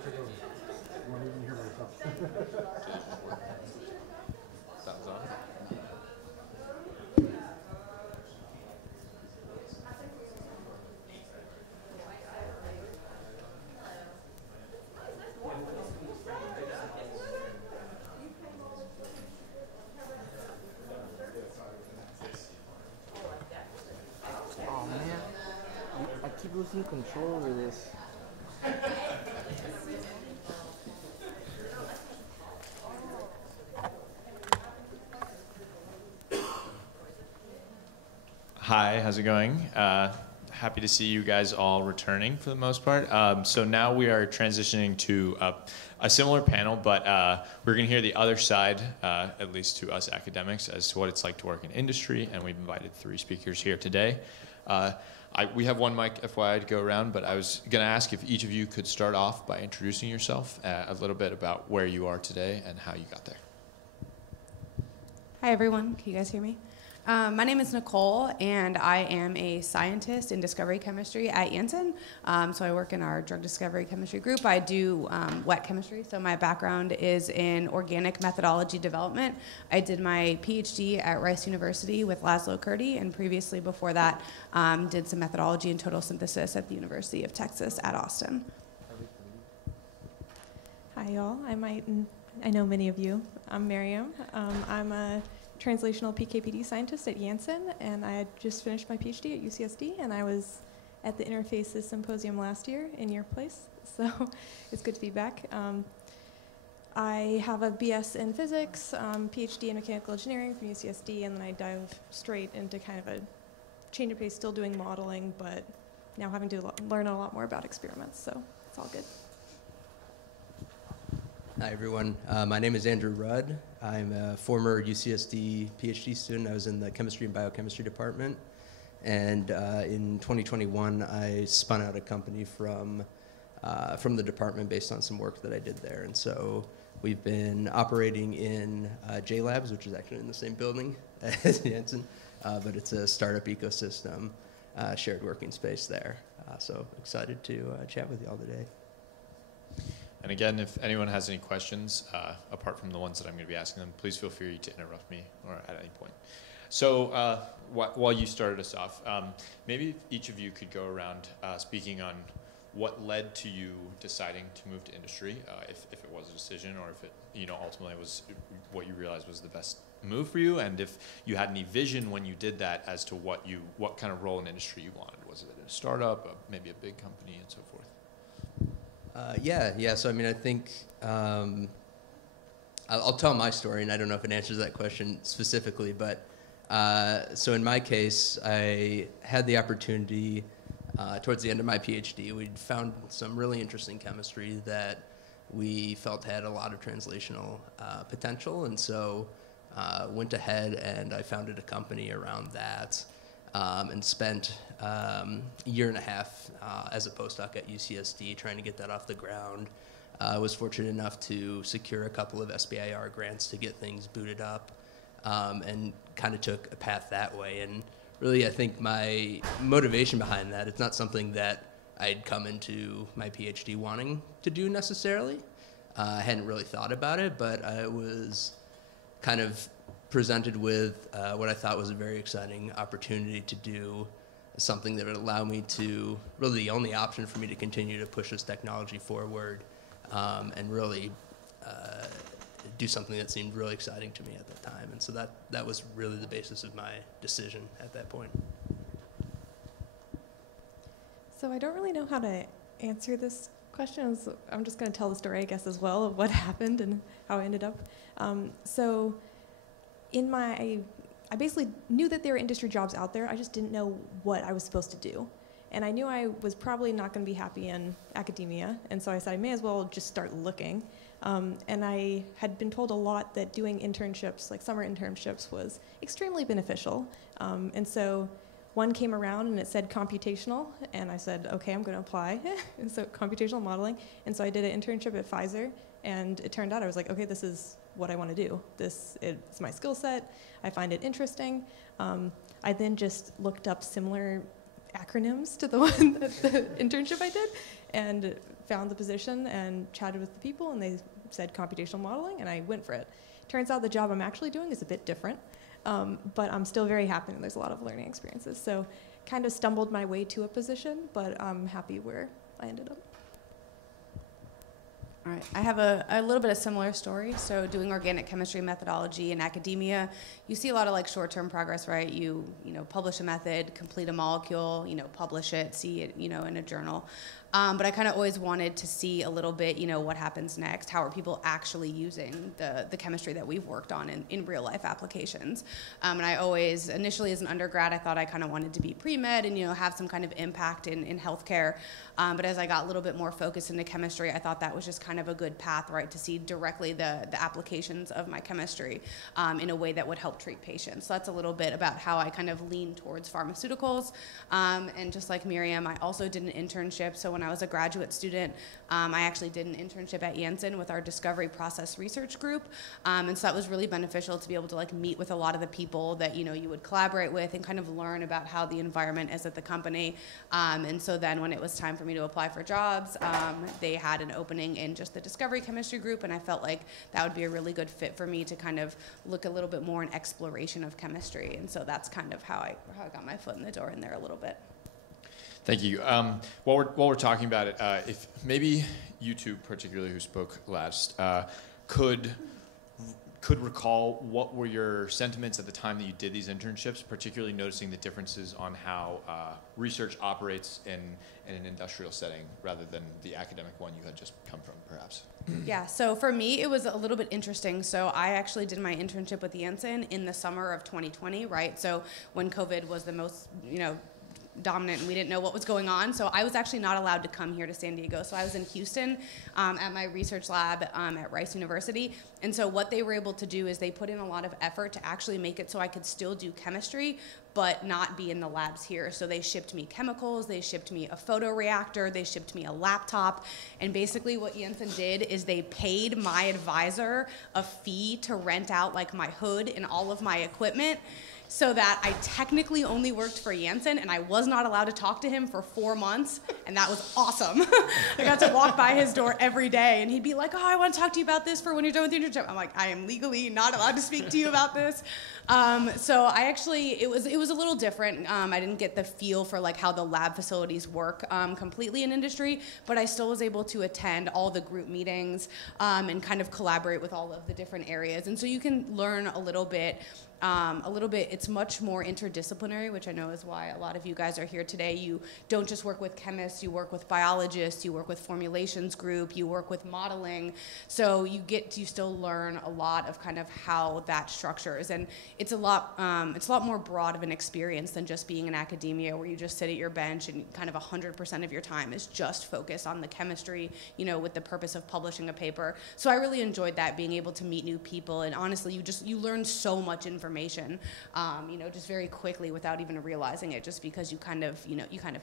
Sounds on. Oh man, I keep losing control over this. Hi, how's it going? Happy to see you guys all returning for the most part. So now we are transitioning to a similar panel, but we're going to hear the other side, at least to us academics, as to what it's like to work in industry, and we've invited 3 speakers here today. We have one mic, FYI, to go around, but I was going to ask if each of you could start off by introducing yourself, a little bit about where you are today and how you got there. Hi, everyone. Can you guys hear me? My name is Nicole, and I am a scientist in discovery chemistry at Janssen. So I work in our drug discovery chemistry group. I do wet chemistry, so my background is in organic methodology development. I did my PhD at Rice University with Laszlo Kurdi, and previously before that did some methodology and total synthesis at the University of Texas at Austin. Hi, y'all. I know many of you. I'm Miriam. I'm a translational PK/PD scientist at Janssen, and I had just finished my PhD at UCSD, and I was at the Interfaces Symposium last year in your place, so it's good to be back. I have a BS in physics, PhD in mechanical engineering from UCSD, and then I dive straight into kind of a change of pace, still doing modeling, but now having to learn a lot more about experiments, so it's all good. Hi, everyone. My name is Andrew Rudd. I'm a former UCSD PhD student. I was in the chemistry and biochemistry department. And in 2021, I spun out a company from the department based on some work that I did there. And so we've been operating in J Labs, which is actually in the same building as Janssen, but it's a startup ecosystem, shared working space there. So excited to chat with you all today. And again, if anyone has any questions, apart from the ones that I'm going to be asking them, please feel free to interrupt me or at any point. So while you started us off, maybe each of you could go around speaking on what led to you deciding to move to industry, if it was a decision or if it ultimately was what you realized was the best move for you, and if you had any vision when you did that as to what kind of role in industry you wanted. Was it a startup, maybe a big company, and so forth? Yeah. So I mean, I think I'll tell my story, and I don't know if it answers that question specifically, but so in my case, I had the opportunity towards the end of my PhD. We'd found some really interesting chemistry that we felt had a lot of translational potential, and so went ahead and I founded a company around that. And spent a year and a half as a postdoc at UCSD trying to get that off the ground. I was fortunate enough to secure a couple of SBIR grants to get things booted up, and kind of took a path that way. And really, I think my motivation behind that, it's not something that I'd come into my PhD wanting to do necessarily. I hadn't really thought about it, but I was kind of presented with what I thought was a very exciting opportunity to do something that would allow me to, really the only option for me to continue to push this technology forward, and really do something that seemed really exciting to me at that time. And so that was really the basis of my decision at that point. So I don't really know how to answer this question. I'm just going to tell the story, I guess, as well, of what happened and how I ended up. So I basically knew that there were industry jobs out there. I just didn't know what I was supposed to do. And I knew I was probably not going to be happy in academia. And so I said I may as well just start looking. And I had been told a lot that doing internships, like summer internships, was extremely beneficial. And so one came around and it said computational. And I said, okay, I'm going to apply. And so computational modeling. And so I did an internship at Pfizer. And it turned out I was like, okay, this is what I want to do. It's my skill set. I find it interesting. I then just looked up similar acronyms to the one that the internship I did, and found the position and chatted with the people, and they said computational modeling, and I went for it. Turns out the job I'm actually doing is a bit different, but I'm still very happy, and there's a lot of learning experiences. So kind of stumbled my way to a position, but I'm happy where I ended up. All right, I have a little bit of similar story. So doing organic chemistry methodology in academia, you see a lot of like short-term progress, right? You publish a method, complete a molecule, publish it, see it, in a journal. But I kind of always wanted to see a little bit, what happens next? How are people actually using the chemistry that we've worked on in real life applications? And I always, initially as an undergrad, I thought I kind of wanted to be pre-med and, have some kind of impact in healthcare. But as I got a little bit more focused into chemistry, I thought that was just kind of a good path, right, to see directly the applications of my chemistry in a way that would help treat patients. So that's a little bit about how I kind of lean towards pharmaceuticals. And just like Miriam, I also did an internship. So when I was a graduate student, I actually did an internship at Janssen with our discovery process research group. And so that was really beneficial to be able to like meet with a lot of the people that, you would collaborate with and kind of learn about how the environment is at the company. And so then when it was time for me to apply for jobs, they had an opening in just the discovery chemistry group, and I felt like that would be a really good fit for me to kind of look a little bit more in exploration of chemistry. And so that's kind of how I got my foot in the door in there a little bit. Thank you. While we're talking about it, if maybe you two, particularly who spoke last, could recall what were your sentiments at the time that you did these internships, particularly noticing the differences on how research operates in an industrial setting rather than the academic one you had just come from, perhaps. Yeah, so for me, it was a little bit interesting. So I actually did my internship with Janssen in the summer of 2020, right? So when COVID was the most, dominant, and we didn't know what was going on. So I was actually not allowed to come here to San Diego. So I was in Houston at my research lab at Rice University. And so what they were able to do is they put in a lot of effort to actually make it so I could still do chemistry, but not be in the labs here. So they shipped me chemicals, they shipped me a photoreactor, they shipped me a laptop. And basically what Janssen did is they paid my advisor a fee to rent out like my hood and all of my equipment, so that I technically only worked for Janssen, and I was not allowed to talk to him for 4 months, and that was awesome. I got to walk by his door every day, and he'd be like, oh, I want to talk to you about this for when you're done with your internship. I'm like, I am legally not allowed to speak to you about this. So I actually, it was a little different. I didn't get the feel for like how the lab facilities work completely in industry, but I still was able to attend all the group meetings and kind of collaborate with all of the different areas. And so you can learn a little bit. It's much more interdisciplinary, which I know is why a lot of you guys are here today. You don't just work with chemists, you work with biologists, you work with formulations group, you work with modeling. So you still learn a lot of kind of how that structures. And it's a lot more broad of an experience than just being in academia where you just sit at your bench and kind of 100% of your time is just focused on the chemistry, with the purpose of publishing a paper. So I really enjoyed that, being able to meet new people. And honestly, you learn so much information, just very quickly without even realizing it, just because you kind of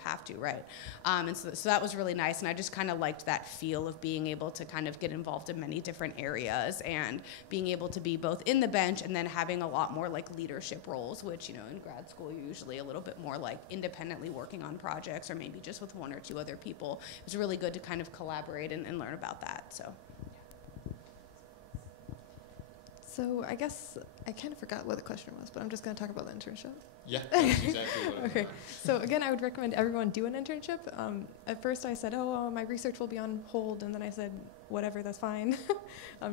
have to, right? And so that was really nice. And I just kind of liked that feel of being able to kind of get involved in many different areas and being able to be both in the bench and then having a lot more like leadership roles, which, in grad school, you're usually a little bit more like independently working on projects or maybe just with 1 or 2 other people. It was really good to kind of collaborate and learn about that, so. So I guess I kind of forgot what the question was, but I'm just going to talk about the internship. Yeah, that's exactly what Okay. So again, I would recommend everyone do an internship. At first I said, my research will be on hold, and then I said, whatever, that's fine.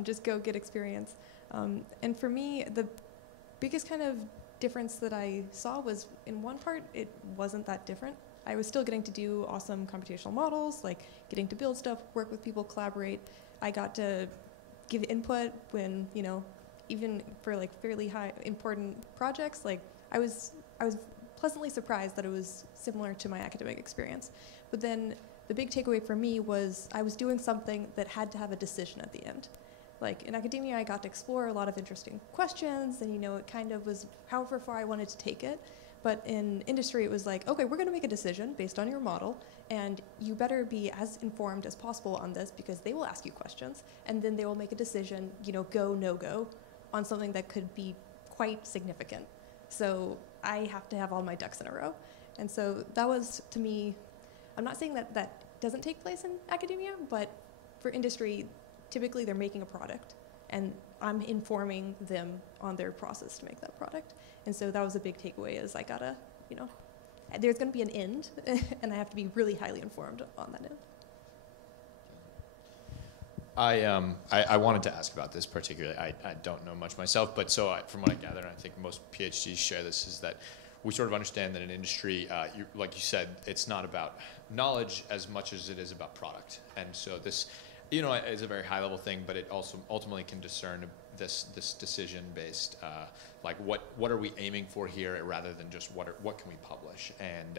Just go get experience. And for me, the biggest kind of difference that I saw was, in one part, it wasn't that different. I was still getting to do awesome computational models, like getting to build stuff, work with people, collaborate. I got to give input when, even for like fairly high important projects, like I was pleasantly surprised that it was similar to my academic experience. But then the big takeaway for me was I was doing something that had to have a decision at the end. Like in academia, I got to explore a lot of interesting questions, and it kind of was however far I wanted to take it. But in industry, it was like, okay, we're going to make a decision based on your model, and you better be as informed as possible on this because they will ask you questions, and then they will make a decision, go, no go, on something that could be quite significant. So I have to have all my ducks in a row. And so that was, to me, I'm not saying that doesn't take place in academia, but for industry, typically they're making a product, and I'm informing them on their process to make that product. And so that was a big takeaway, is I gotta, there's gonna be an end, and I have to be really highly informed on that end. I wanted to ask about this particularly. I don't know much myself, but from what I gather, and I think most PhDs share this, is that we sort of understand that in industry, like you said, it's not about knowledge as much as it is about product. And so this, is a very high level thing, but it also ultimately can discern this decision based, like what are we aiming for here, rather than just what can we publish. And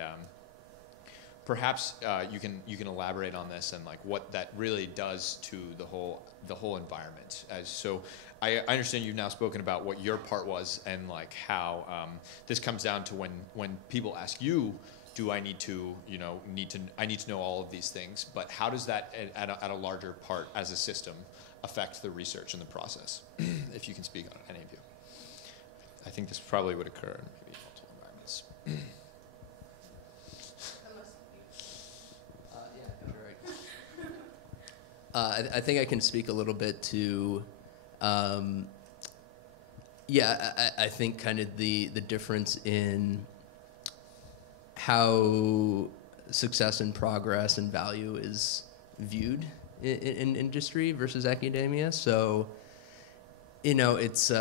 perhaps you can elaborate on this and like what that really does to the whole environment. So I understand you've now spoken about what your part was, and like how this comes down to when people ask you, do I need to know all of these things, but how does that at a larger part as a system affect the research and the process? If you can speak on it, any of you. I think this probably would occur in maybe multiple environments. I think I can speak a little bit to, I think kind of the difference in how success and progress and value is viewed in industry versus academia. So, it's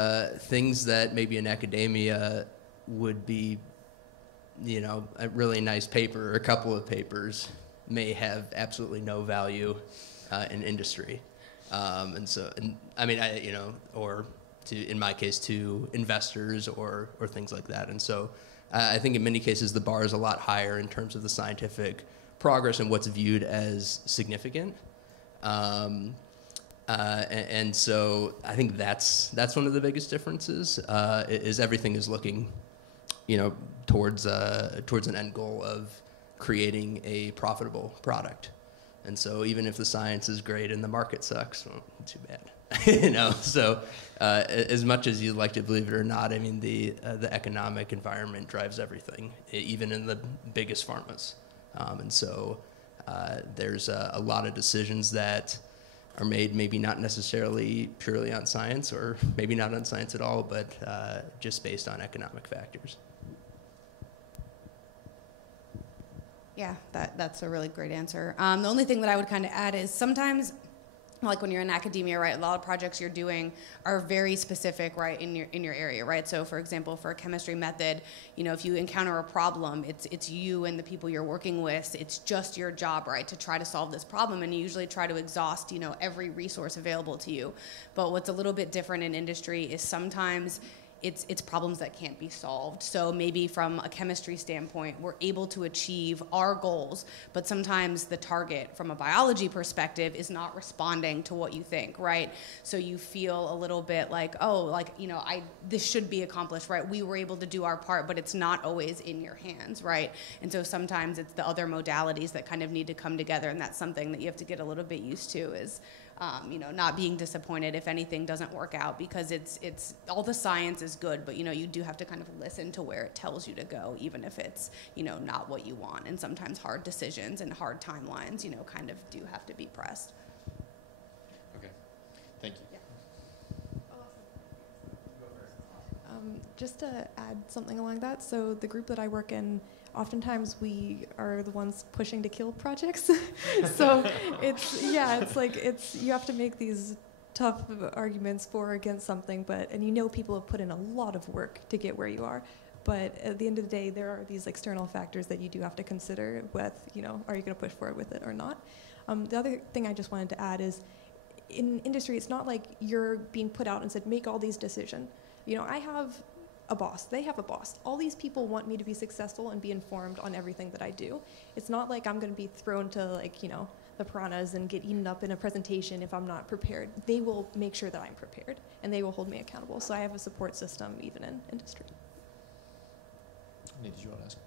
things that maybe in academia would be, a really nice paper or a couple of papers may have absolutely no value in industry. In my case, to investors or things like that. And so I think in many cases the bar is a lot higher in terms of the scientific progress and what's viewed as significant. And so I think that's one of the biggest differences, is everything is looking, towards an end goal of creating a profitable product. And so even if the science is great and the market sucks, well, too bad. So as much as you'd like to believe it or not, I mean, the economic environment drives everything, even in the biggest pharmas. And so there's a lot of decisions that are made maybe not necessarily purely on science, or maybe not on science at all, but just based on economic factors. Yeah, that's a really great answer. The only thing that I would kind of add is sometimes, like when you're in academia, right, a lot of projects you're doing are very specific, right, in your area, right? So for example, for a chemistry method, if you encounter a problem, it's you and the people you're working with, it's just your job, right, to try to solve this problem, and you usually try to exhaust, every resource available to you. But what's a little bit different in industry is sometimes it's problems that can't be solved. So maybe from a chemistry standpoint, we're able to achieve our goals, but sometimes the target from a biology perspective is not responding to what you think, right? So you feel a little bit like, this should be accomplished, right? We were able to do our part, but it's not always in your hands, right? And so sometimes it's the other modalities that kind of need to come together, and that's something that you have to get a little bit used to, is not being disappointed if anything doesn't work out, because it's all the science is good, but you do have to kind of listen to where it tells you to go, even if it's not what you want. And sometimes hard decisions and hard timelines kind of do have to be pressed. Okay, thank you. Yeah. Just to add something along that, so the group that I work in, oftentimes we are the ones pushing to kill projects. So you have to make these tough arguments for or against something, and people have put in a lot of work to get where you are. But at the end of the day, there are these external factors that you do have to consider with, are you going to push forward with it or not? The other thing I just wanted to add is, in industry, it's not like you're being put out and said, make all these decisions. I have a boss. They have a boss. All these people want me to be successful and be informed on everything that I do. It's not like I'm going to be thrown to the piranhas and get eaten up in a presentation if I'm not prepared. They will make sure that I'm prepared, and they will hold me accountable. So I have a support system even in industry. Did you want to ask?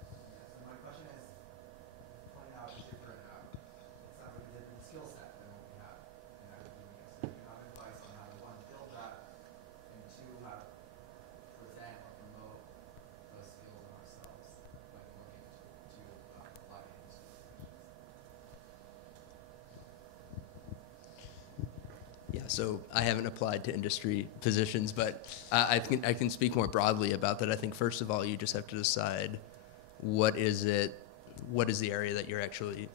My question is pointing out a different, skill set than what we have in academia. So you have advice on how to, one, build that, and two, how to present or promote those skills in ourselves, like looking to apply industry professions. So I haven't applied to industry positions, but I can speak more broadly about that. I think first of all, you just have to decide what is the area that you're actually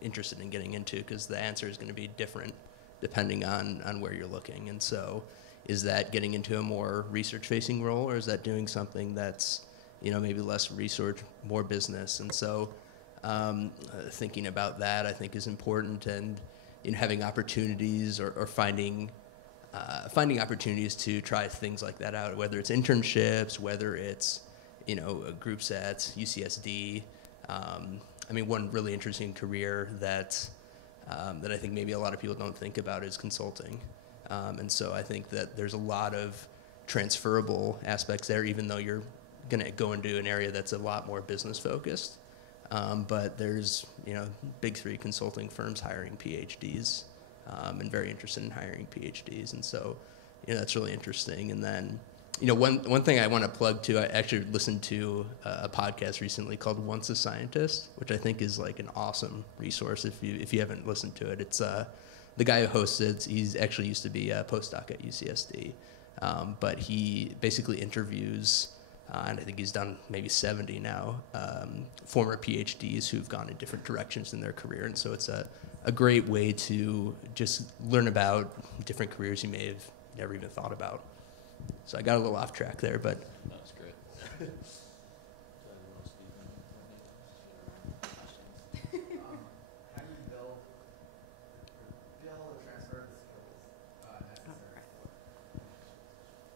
interested in getting into, because the answer is going to be different depending on where you're looking. And so is that getting into a more research-facing role, or is that doing something that's, maybe less research, more business? And so thinking about that, I think, is important, and having opportunities or finding opportunities to try things like that out, whether it's internships, whether it's groups at UCSD. One really interesting career that I think maybe a lot of people don't think about is consulting. And so I think that there's a lot of transferable aspects there, even though you're going to go into an area that's a lot more business focused. But there's, big three consulting firms hiring PhDs and very interested in hiring PhDs. And so, that's really interesting. And then, one thing I want to plug too, I actually listened to a podcast recently called Once a Scientist, which I think is like an awesome resource if you haven't listened to it. It's the guy who hosts it, he's actually used to be a postdoc at UCSD, but he basically interviews, and I think he's done maybe 70 now, former PhDs who've gone in different directions in their career. And so it's a great way to just learn about different careers you may have never even thought about. So I got a little off track there, but. That was great. How do you build or transfer the skills necessary for?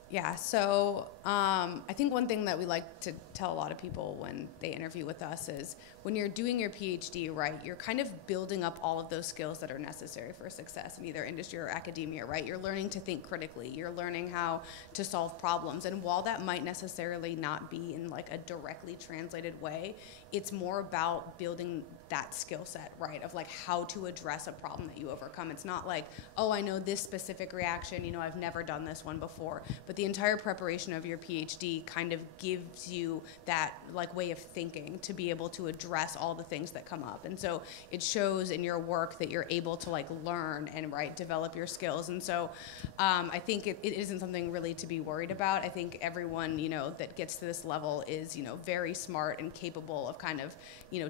Yeah, so I think one thing that we like to tell a lot of people when they interview with us is when you're doing your PhD, right, you're kind of building up all of those skills that are necessary for success in either industry or academia, right? You're learning to think critically. You're learning how to solve problems. And while that might necessarily not be in like a directly translated way, it's more about building that skill set, right, of like how to address a problem that you overcome. It's not like, oh, I know this specific reaction, I've never done this one before. But the entire preparation of your PhD kind of gives you that like way of thinking to be able to address all the things that come up. And so it shows in your work that you're able to like learn and develop your skills. And so I think it isn't something really to be worried about. I think everyone, that gets to this level is, very smart and capable of kind of,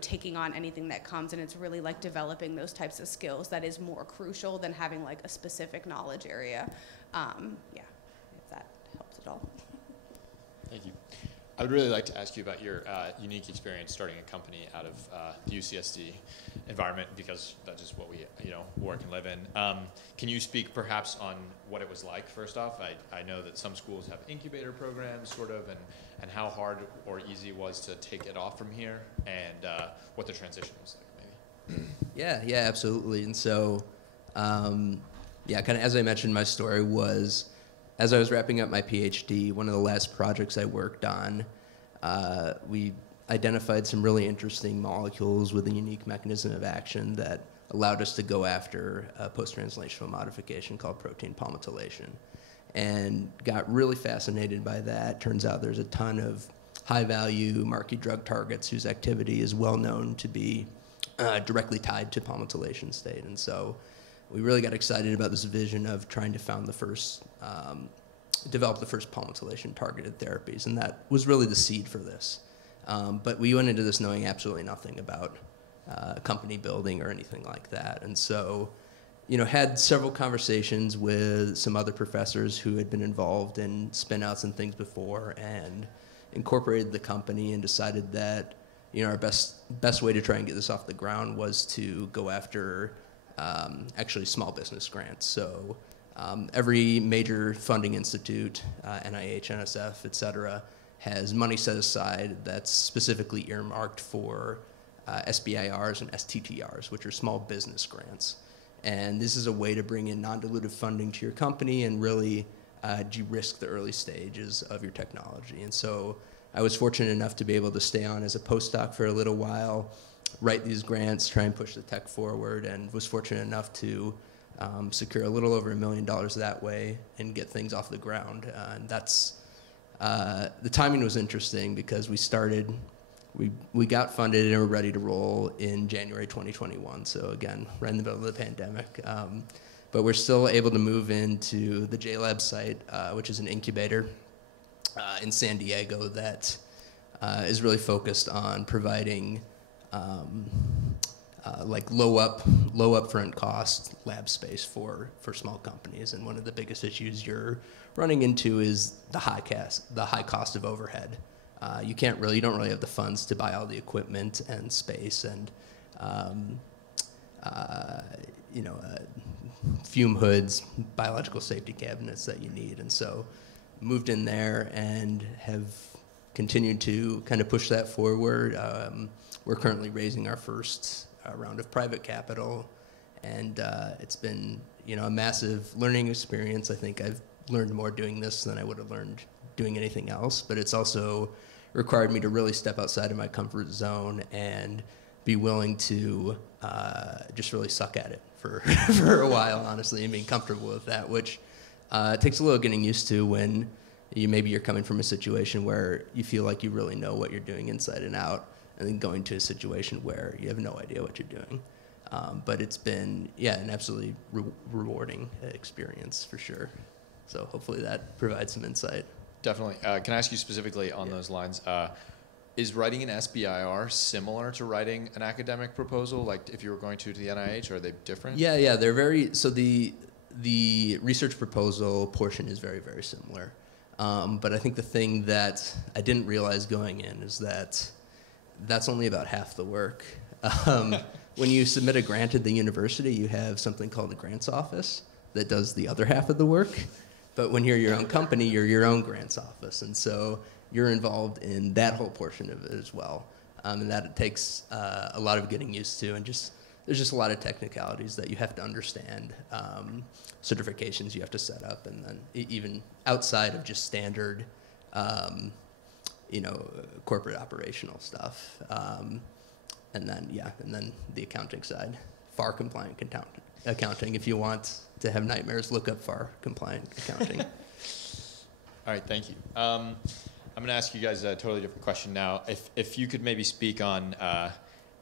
taking on anything that comes. And it's really like developing those types of skills that is more crucial than having like a specific knowledge area. If that helps at all. Thank you. I would really like to ask you about your unique experience starting a company out of the UCSD environment, because that's just what we work and live in. Can you speak perhaps on what it was like, first off? I know that some schools have incubator programs, sort of, and how hard or easy it was to take it off from here, and what the transition was like, maybe. Yeah, absolutely. And so, kind of as I mentioned, my story was, as I was wrapping up my PhD, one of the last projects I worked on, we identified some really interesting molecules with a unique mechanism of action that allowed us to go after a post-translational modification called protein palmitoylation, and got really fascinated by that. Turns out there's a ton of high-value marquee drug targets whose activity is well known to be directly tied to palmitoylation state. And so we really got excited about this vision of trying to develop the first palmitoylation targeted therapies, and that was really the seed for this. But we went into this knowing absolutely nothing about company building or anything like that. And so, had several conversations with some other professors who had been involved in spin-outs and things before, and incorporated the company and decided that, our best way to try and get this off the ground was to go after actually small business grants. So every major funding institute, NIH, NSF, et cetera, has money set aside that's specifically earmarked for SBIRs and STTRs, which are small business grants. And this is a way to bring in non-dilutive funding to your company and really de-risk the early stages of your technology. And so I was fortunate enough to be able to stay on as a postdoc for a little while, write these grants, try and push the tech forward, and was fortunate enough to secure a little over $1 million that way and get things off the ground. And that's, the timing was interesting because we got funded and were ready to roll in January 2021. So again, right in the middle of the pandemic. but we're still able to move into the JLab site, which is an incubator in San Diego that is really focused on providing like low upfront cost lab space for small companies. And one of the biggest issues you're running into is the high cost of overhead. You don't really have the funds to buy all the equipment and space and fume hoods, biological safety cabinets that you need. And so moved in there and have continued to kind of push that forward. We're currently raising our first round of private capital, and it's been a massive learning experience. I think I've learned more doing this than I would have learned doing anything else, but it's also required me to really step outside of my comfort zone and be willing to just really suck at it for for a while, honestly, and being comfortable with that, which takes a little getting used to when you're coming from a situation where you feel like you really know what you're doing inside and out, and then going to a situation where you have no idea what you're doing. But it's been, an absolutely rewarding experience for sure. So hopefully that provides some insight. Definitely. Can I ask you specifically on those lines? Is writing an SBIR similar to writing an academic proposal? Like if you were going to the NIH, are they different? Yeah, they're very, so the research proposal portion is very, very similar. But I think the thing that I didn't realize going in is that that's only about half the work. When you submit a grant at the university, you have something called a grants office that does the other half of the work. But when you're your own company, you're your own grants office. And so you're involved in that whole portion of it as well. And that it takes a lot of getting used to, and there's just a lot of technicalities that you have to understand, certifications you have to set up, and then even outside of just standard, corporate operational stuff. And then the accounting side, FAR compliant accounting. If you want to have nightmares, look up FAR compliant accounting. All right, thank you. I'm going to ask you guys a totally different question now. If you could maybe speak on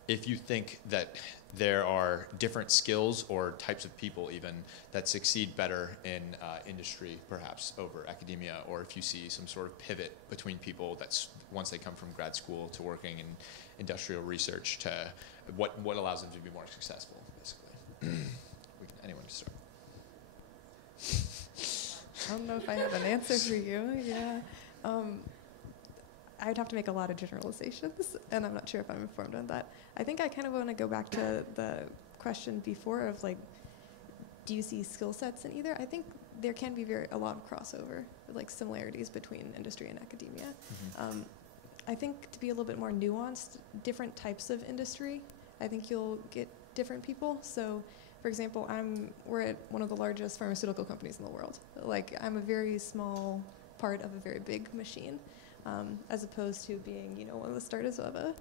if you think that there are different skills or types of people even that succeed better in industry perhaps over academia, or if you see some sort of pivot between people that's once they come from grad school to working in industrial research to what allows them to be more successful, basically. Anyone to start? I don't know if I have an answer for you. Yeah. I'd have to make a lot of generalizations, and I'm not sure if I'm informed on that. I think I kind of want to go back to the question before of like, do you see skill sets in either? I think there can be a lot of crossover, like similarities between industry and academia. Mm-hmm. I think to be a little bit more nuanced, different types of industry, I think you'll get different people. So, for example, we're at one of the largest pharmaceutical companies in the world. Like, I'm a very small part of a very big machine. As opposed to being, one of the starters of a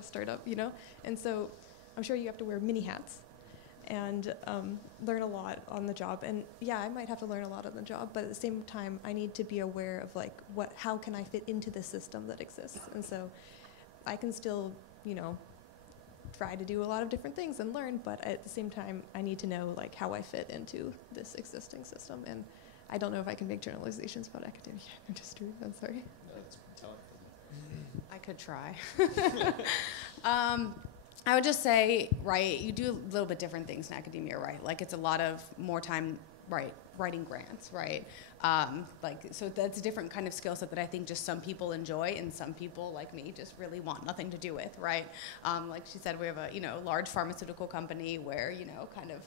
startup, And so I'm sure you have to wear many hats and learn a lot on the job. And yeah, I might have to learn a lot on the job, but at the same time, I need to be aware of like, how can I fit into the system that exists? And so I can still, try to do a lot of different things and learn, but at the same time, I need to know like how I fit into this existing system. And I don't know if I can make generalizations about academia industry. I'm sorry. I could try. I would just say, right, you do a little bit different things in academia, right? Like it's a lot of more time, right, writing grants, right? So that's a different kind of skill set that I think just some people enjoy and some people like me just really want nothing to do with, right? Like she said, we have a, large pharmaceutical company where, kind of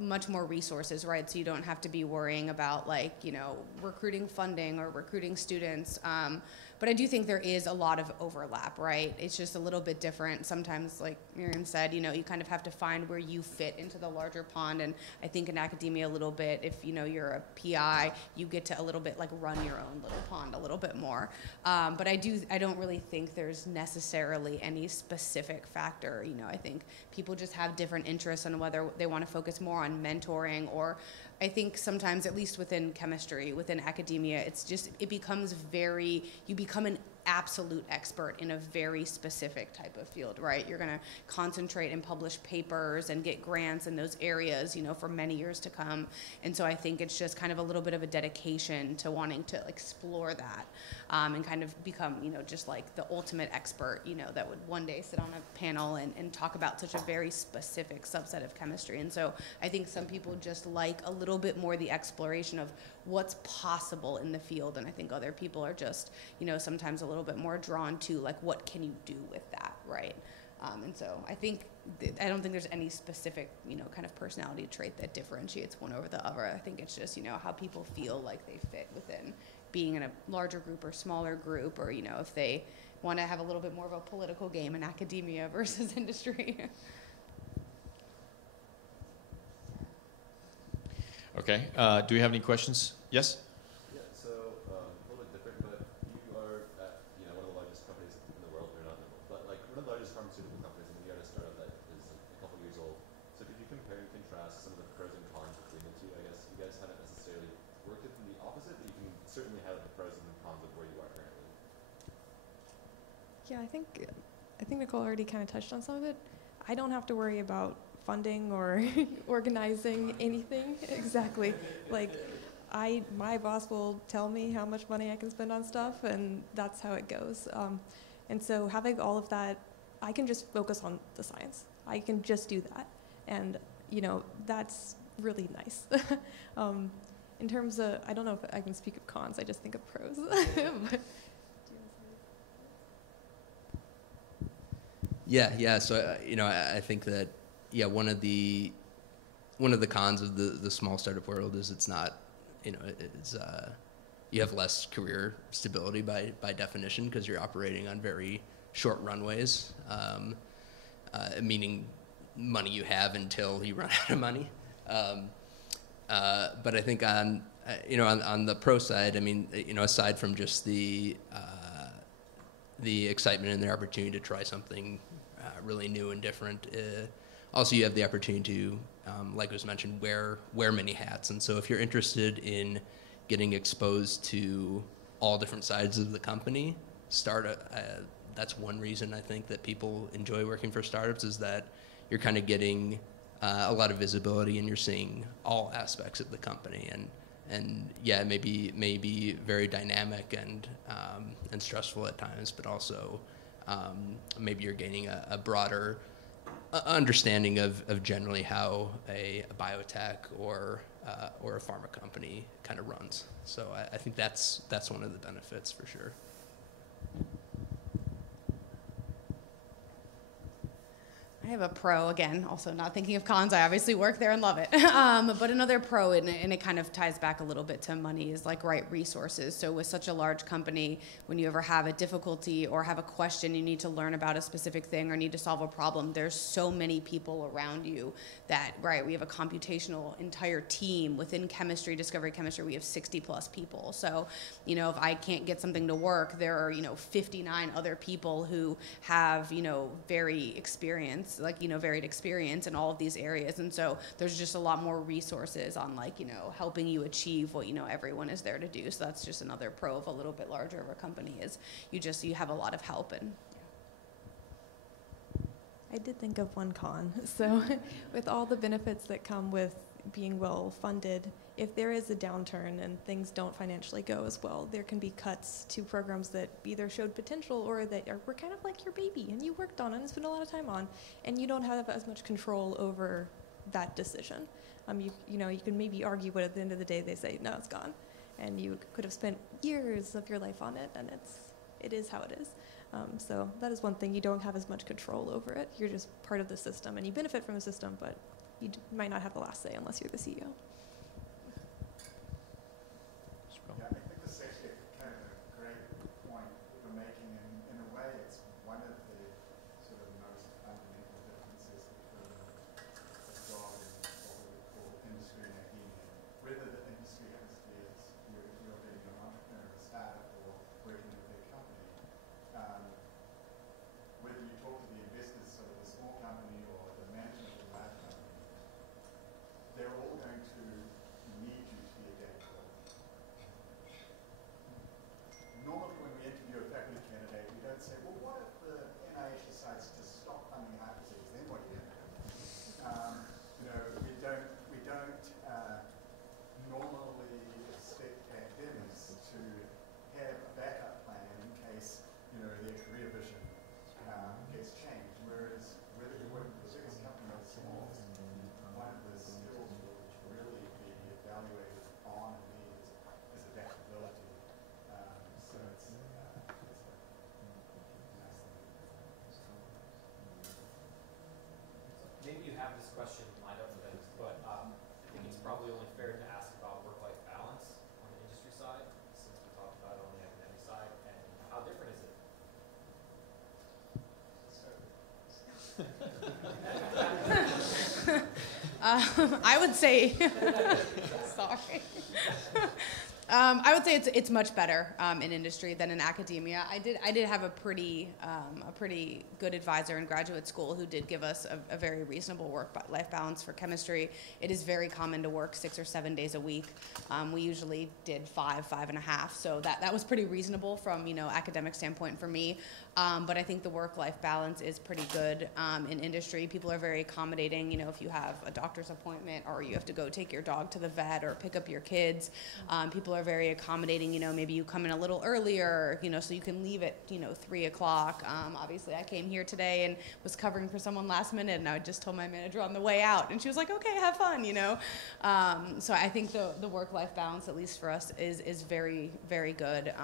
much more resources, right? So you don't have to be worrying about like, recruiting funding or recruiting students. But I do think there is a lot of overlap, right? It's just a little bit different. Sometimes, like Miriam said, you kind of have to find where you fit into the larger pond. And I think in academia a little bit, if you're a PI, you get to a little bit like run your own little pond a little bit more. But I don't really think there's necessarily any specific factor. I think people just have different interests on whether they want to focus more on mentoring, or I think sometimes, at least within chemistry, within academia, it becomes you become an absolute expert in a very specific type of field, right? You're going to concentrate and publish papers and get grants in those areas, you know, for many years to come. And so I think it's just kind of a little bit of a dedication to wanting to explore that, and kind of become, you know, just like the ultimate expert, you know, that would one day sit on a panel and talk about such a very specific subset of chemistry. And so I think some people just like a little bit more the exploration of what's possible in the field, and I think other people are just, you know, sometimes a little bit more drawn to like what can you do with that, right? And so I think I don't think there's any specific, you know, kind of personality trait that differentiates one over the other. I think it's just, you know, how people feel like they fit within being in a larger group or smaller group, or, you know, if they want to have a little bit more of a political game in academia versus industry. Okay. Do we have any questions? Yes? Yeah, so a little bit different, but you are at, you know, one of the largest companies in the world, or not in the world, but like one of the largest pharmaceutical companies, and you had a startup that is a couple years old. So could you compare and contrast some of the pros and cons between the two? I guess you guys haven't necessarily worked it from the opposite, but you can certainly have the pros and the cons of where you are currently. Yeah, I think Nicole already kind of touched on some of it. I don't have to worry about funding or organizing anything. Exactly. Like, my boss will tell me how much money I can spend on stuff, and that's how it goes. And so having all of that, I can just focus on the science. I can just do that. And, you know, that's really nice. In terms of, I don't know if I can speak of cons, I just think of pros. But, Yeah. So you know, I think that one of the cons of the small startup world is it's not, you know, it's you have less career stability by definition because you're operating on very short runways, meaning money you have until you run out of money. But I think on the pro side, I mean, you know, aside from just the excitement and the opportunity to try something really new and different, also you have the opportunity to, like was mentioned, wear many hats. And so if you're interested in getting exposed to all different sides of the company, that's one reason I think that people enjoy working for startups, is that you're kind of getting a lot of visibility and you're seeing all aspects of the company. And yeah, it may be very dynamic and stressful at times, but also maybe you're gaining a broader understanding of generally how a biotech or a pharma company kind of runs. So I think that's one of the benefits for sure. I have a pro, again, also not thinking of cons. I obviously work there and love it. But another pro, and it kind of ties back a little bit to money, is like right resources. So with such a large company, when you ever have a difficulty or have a question, you need to learn about a specific thing or need to solve a problem, there's so many people around you that, right, we have a computational entire team within discovery chemistry, we have 60 plus people. So, you know, if I can't get something to work, there are, you know, 59 other people who have, you know, varied experience in all of these areas. And so there's just a lot more resources on, like, you know, helping you achieve what, you know, everyone is there to do. So that's just another pro of a little bit larger of a company, is you have a lot of help. And I did think of one con. So with all the benefits that come with being well funded, if there is a downturn and things don't financially go as well, there can be cuts to programs that either showed potential or that were kind of like your baby and you worked on and spent a lot of time on, and you don't have as much control over that decision. You know, you can maybe argue, but at the end of the day they say, no, it's gone. And you could have spent years of your life on it, and it is how it is. So that is one thing. You don't have as much control over it. You're just part of the system, and you benefit from the system, but you might not have the last say unless you're the CEO. Yeah, I think this is actually kind of a great point you're making, and in a way it's one of the sort of most fundamental differences between a job in what we would call industry and academia. Whether the industry is you're being an entrepreneur, a startup, or working in a big company, whether you talk to the investors of a small company or the management of a large company, they're all going to I would say, sorry. I would say it's much better in industry than in academia. I did have a pretty good advisor in graduate school who did give us a very reasonable work-life balance for chemistry. It is very common to work 6 or 7 days a week. We usually did 5.5, so that was pretty reasonable from academic standpoint for me. But I think the work-life balance is pretty good in industry. People are very accommodating. If you have a doctor's appointment or you have to go take your dog to the vet or pick up your kids, people are very accommodating. Maybe you come in a little earlier, so you can leave at 3 o'clock. Obviously, I came here today and was covering for someone last minute, and I just told my manager on the way out, and she was like, "Okay, have fun," So I think the work-life balance, at least for us, is very, very good.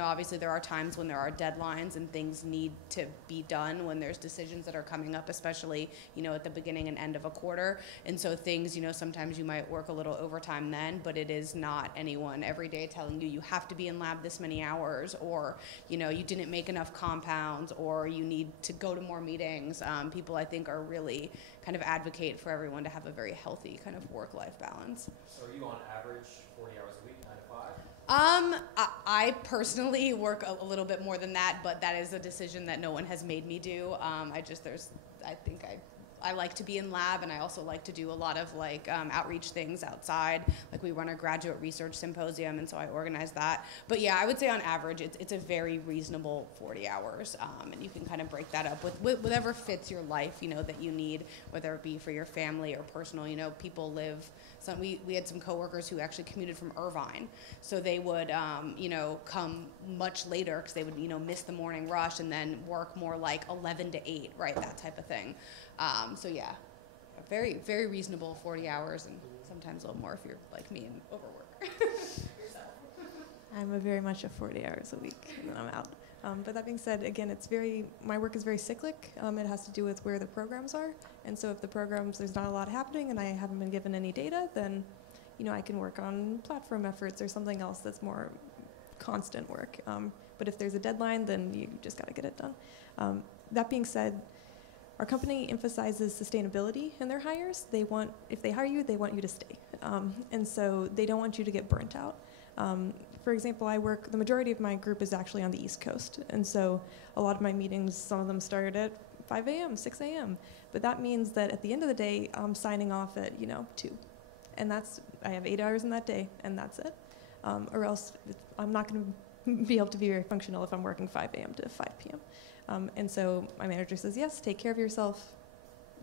Obviously there are times when there are deadlines and things need to be done when there's decisions that are coming up, especially at the beginning and end of a quarter, and so things sometimes you might work a little overtime then, but it is not anyone every day telling you have to be in lab this many hours, or you didn't make enough compounds, or you need to go to more meetings. People, I think, are really kind of advocate for everyone to have a very healthy kind of work-life balance. So are you on average 40 hours a week, 9 to 5? I personally work a little bit more than that, but that is a decision that no one has made me do. I like to be in lab, and I also like to do a lot of outreach things outside. Like we run a graduate research symposium, and so I organize that. But yeah, I would say on average, it's a very reasonable 40 hours, and you can kind of break that up with whatever fits your life, that you need, whether it be for your family or personal. People live. We had some coworkers who actually commuted from Irvine, so they would come much later because they would miss the morning rush and then work more like 11 to 8, right, that type of thing. So yeah, a very, very reasonable 40 hours, and sometimes a little more if you're like me and overwork. I'm very much a 40 hours a week, and then I'm out. But that being said, again, my work is very cyclic. It has to do with where the programs are. And so if there's not a lot happening and I haven't been given any data, then, I can work on platform efforts or something else that's more constant work. But if there's a deadline, then you just got to get it done. That being said, our company emphasizes sustainability in their hires. If they hire you, they want you to stay. And so they don't want you to get burnt out. For example, the majority of my group is actually on the East Coast. And so a lot of my meetings, some of them start at 5 a.m., 6 a.m. But that means that at the end of the day, I'm signing off at, 2. And I have 8 hours in that day, and that's it. Or else I'm not going to be able to be very functional if I'm working 5 a.m. to 5 p.m. And so my manager says, yes, take care of yourself,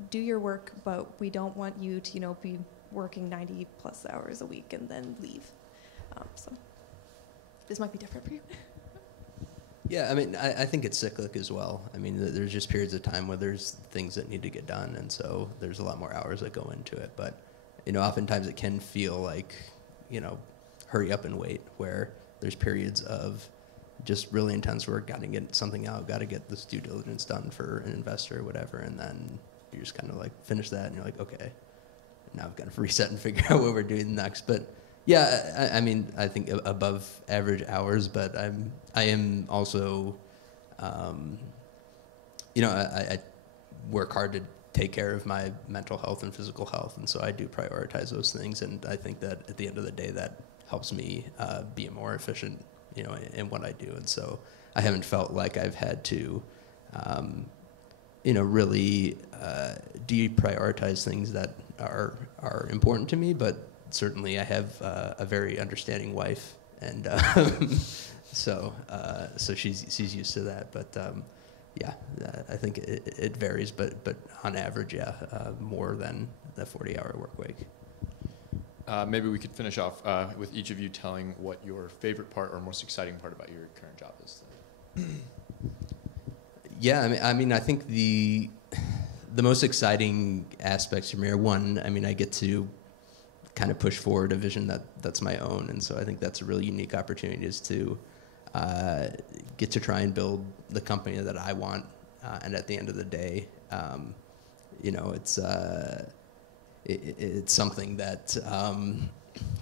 do your work, but we don't want you to, be working 90 plus hours a week and then leave. So this might be different for you. Yeah, I think it's cyclic as well. There's just periods of time where there's things that need to get done, and so there's a lot more hours that go into it. But, oftentimes it can feel like, hurry up and wait, where there's periods of just really intense work, got to get something out, got to get this due diligence done for an investor or whatever, and then you just kind of finish that, and you're like, okay, now I've got to reset and figure out what we're doing next. But yeah, I think above average hours, but I am also, I work hard to take care of my mental health and physical health, and so I do prioritize those things, and I think that at the end of the day, that helps me be more efficient, in what I do, and so I haven't felt like I've had to, really deprioritize things that are important to me, but certainly I have a very understanding wife, and so she's used to that. But yeah, I think it varies, but on average, yeah, more than the 40-hour work week. Maybe we could finish off with each of you telling what your favorite part or most exciting part about your current job is. Yeah, I think the most exciting aspects for me are, one, I get to kind of push forward a vision that's my own, and so I think that's a really unique opportunity, is to get to try and build the company that I want, and at the end of the day, it's something that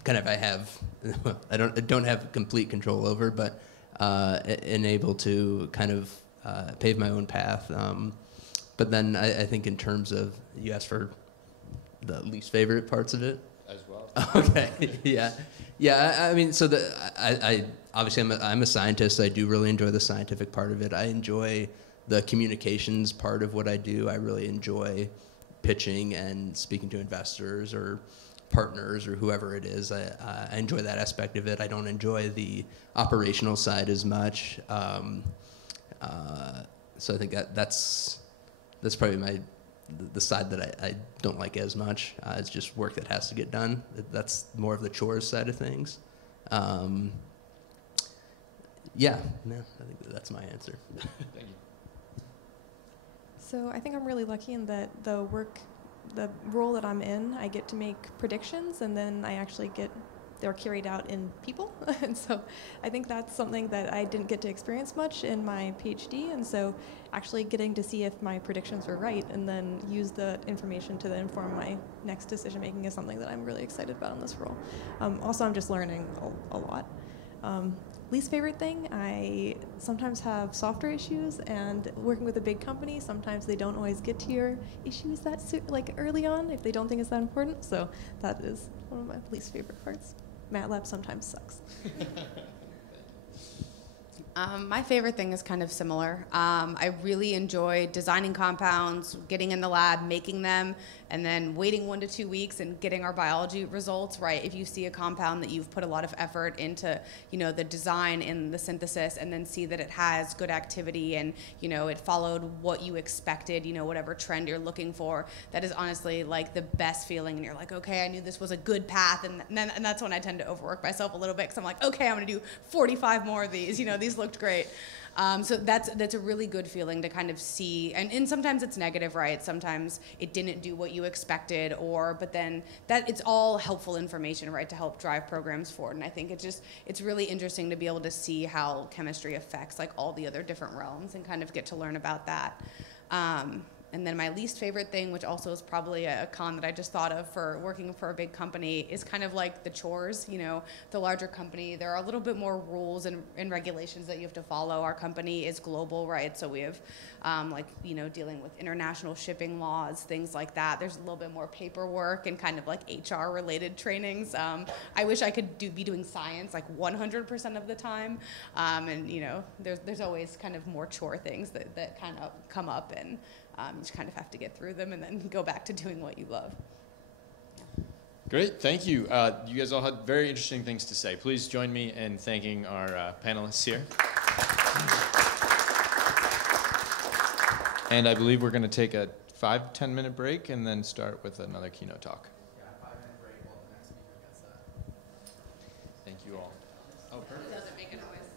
kind of I don't have complete control over, but able to kind of pave my own path. But then I think in terms of, you asked for the least favorite parts of it. As well. Okay. Yeah. I mean, so I obviously I'm a scientist. I do really enjoy the scientific part of it. I enjoy the communications part of what I do. I really enjoy pitching and speaking to investors or partners or whoever it is. I enjoy that aspect of it. I don't enjoy the operational side as much. So I think that's probably the side that I don't like as much. It's just work that has to get done. That's more of the chores side of things. Yeah, no, I think that's my answer. Thank you. So I think I'm really lucky in that the role that I'm in, I get to make predictions, and then I actually they're carried out in people. And so I think that's something that I didn't get to experience much in my PhD. And so actually getting to see if my predictions were right and then use the information to then inform my next decision making is something that I'm really excited about in this role. Also, I'm just learning a lot. Least favorite thing, I sometimes have software issues, and working with a big company, sometimes they don't always get to your issues that early on if they don't think it's that important. So that is one of my least favorite parts. MATLAB sometimes sucks. My favorite thing is kind of similar. I really enjoy designing compounds, getting in the lab, making them, and then waiting 1 to 2 weeks and getting our biology results, right? If you see a compound that you've put a lot of effort into, the design and the synthesis, and then see that it has good activity and, it followed what you expected, whatever trend you're looking for, that is honestly like the best feeling. And you're like, okay, I knew this was a good path. And that's when I tend to overwork myself a little bit, because I'm like, okay, I'm going to do 45 more of these. These looked great. So that's a really good feeling to kind of see, and sometimes it's negative, right? Sometimes it didn't do what you expected, but then it's all helpful information, right, to help drive programs forward. And I think it's really interesting to be able to see how chemistry affects like all the other different realms and kind of get to learn about that. And then my least favorite thing, which also is probably a con that I just thought of for working for a big company, is kind of like the chores. The larger company, there are a little bit more rules and regulations that you have to follow. Our company is global, right? So we have dealing with international shipping laws, things like that. There's a little bit more paperwork and kind of like HR related trainings. I wish I could be doing science like 100% of the time. There's always kind of more chore things that kind of come up, and you just kind of have to get through them and then go back to doing what you love. Great, thank you. You guys all had very interesting things to say. Please join me in thanking our panelists here. And I believe we're going to take a 5-10 minute break and then start with another keynote talk. Yeah, 5-minute break while the next speaker gets that. Thank you all. Oh, perfect. It doesn't make a noise.